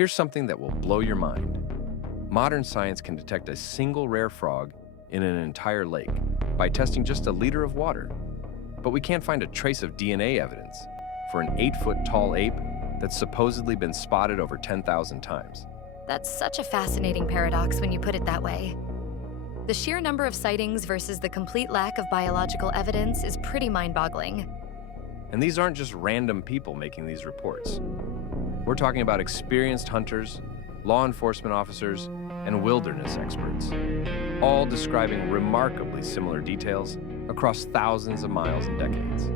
Here's something that will blow your mind. Modern science can detect a single rare frog in an entire lake by testing just a liter of water. But we can't find a trace of DNA evidence for an 8-foot-tall ape that's supposedly been spotted over 10,000 times. That's such a fascinating paradox when you put it that way. The sheer number of sightings versus the complete lack of biological evidence is pretty mind-boggling. And these aren't just random people making these reports. We're talking about experienced hunters, law enforcement officers, and wilderness experts, all describing remarkably similar details across thousands of miles and decades.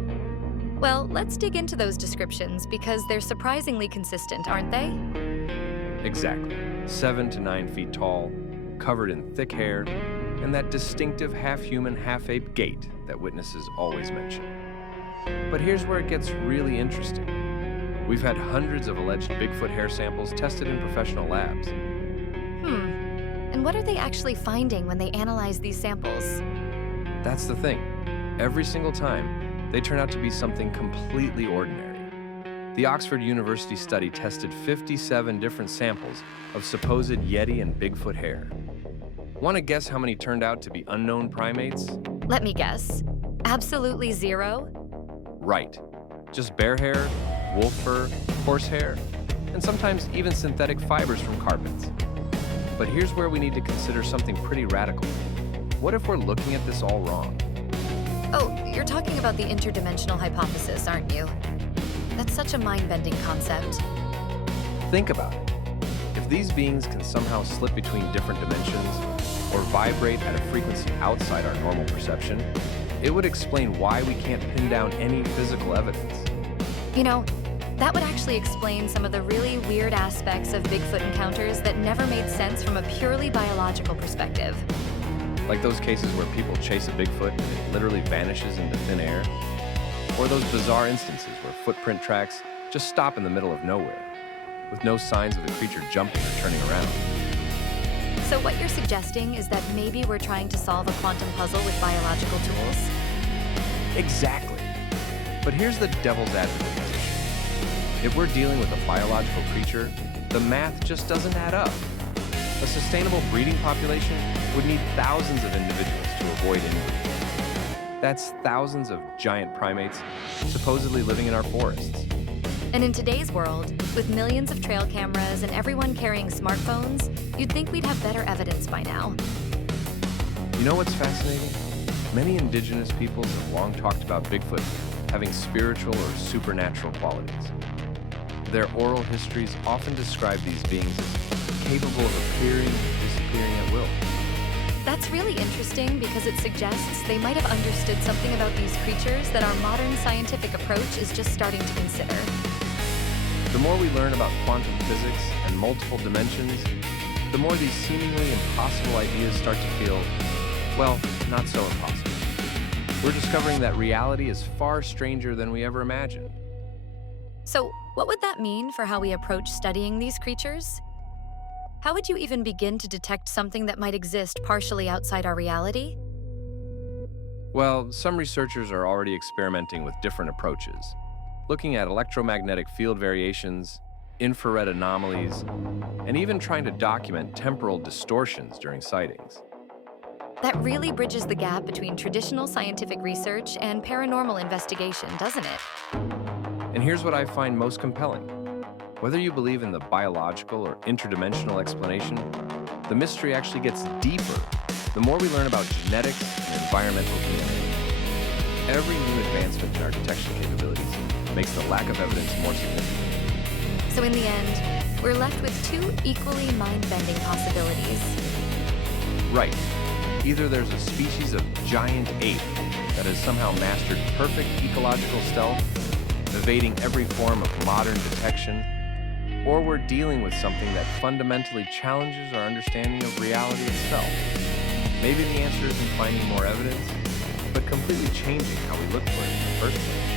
Well, let's dig into those descriptions because they're surprisingly consistent, aren't they? Exactly. 7 to 9 feet tall, covered in thick hair, and that distinctive half-human, half-ape gait that witnesses always mention. But here's where it gets really interesting. We've had hundreds of alleged Bigfoot hair samples tested in professional labs. And what are they actually finding when they analyze these samples? That's the thing. Every single time, they turn out to be something completely ordinary. The Oxford University study tested 57 different samples of supposed Yeti and Bigfoot hair. Want to guess how many turned out to be unknown primates? Let me guess. Absolutely zero? Right. Just bear hair, wolf fur, horse hair, and sometimes even synthetic fibers from carpets. But here's where we need to consider something pretty radical. What if we're looking at this all wrong? Oh, you're talking about the interdimensional hypothesis, aren't you? That's such a mind-bending concept. Think about it. If these beings can somehow slip between different dimensions or vibrate at a frequency outside our normal perception, it would explain why we can't pin down any physical evidence. You know, that would actually explain some of the really weird aspects of Bigfoot encounters that never made sense from a purely biological perspective. Like those cases where people chase a Bigfoot and it literally vanishes into thin air. Or those bizarre instances where footprint tracks just stop in the middle of nowhere, with no signs of the creature jumping or turning around. So what you're suggesting is that maybe we're trying to solve a quantum puzzle with biological tools? Exactly. But here's the devil's advocate position. If we're dealing with a biological creature, the math just doesn't add up. A sustainable breeding population would need thousands of individuals to avoid injury. That's thousands of giant primates supposedly living in our forests. And in today's world, with millions of trail cameras and everyone carrying smartphones, you'd think we'd have better evidence by now. You know what's fascinating? Many indigenous peoples have long talked about Bigfoot having spiritual or supernatural qualities. Their oral histories often describe these beings as capable of appearing and disappearing at will. That's really interesting because it suggests they might have understood something about these creatures that our modern scientific approach is just starting to consider. The more we learn about quantum physics and multiple dimensions, the more these seemingly impossible ideas start to feel, well, not so impossible. We're discovering that reality is far stranger than we ever imagined. So, what would that mean for how we approach studying these creatures? How would you even begin to detect something that might exist partially outside our reality? Well, some researchers are already experimenting with different approaches, looking at electromagnetic field variations, infrared anomalies, and even trying to document temporal distortions during sightings. That really bridges the gap between traditional scientific research and paranormal investigation, doesn't it? And here's what I find most compelling. Whether you believe in the biological or interdimensional explanation, the mystery actually gets deeper the more we learn about genetics and environmental DNA. Every new advancement in our detection capabilities makes the lack of evidence more significant. So in the end, we're left with two equally mind-bending possibilities. Right. Either there's a species of giant ape that has somehow mastered perfect ecological stealth, evading every form of modern detection, or we're dealing with something that fundamentally challenges our understanding of reality itself. Maybe the answer isn't finding more evidence, but completely changing how we look for it in the first place.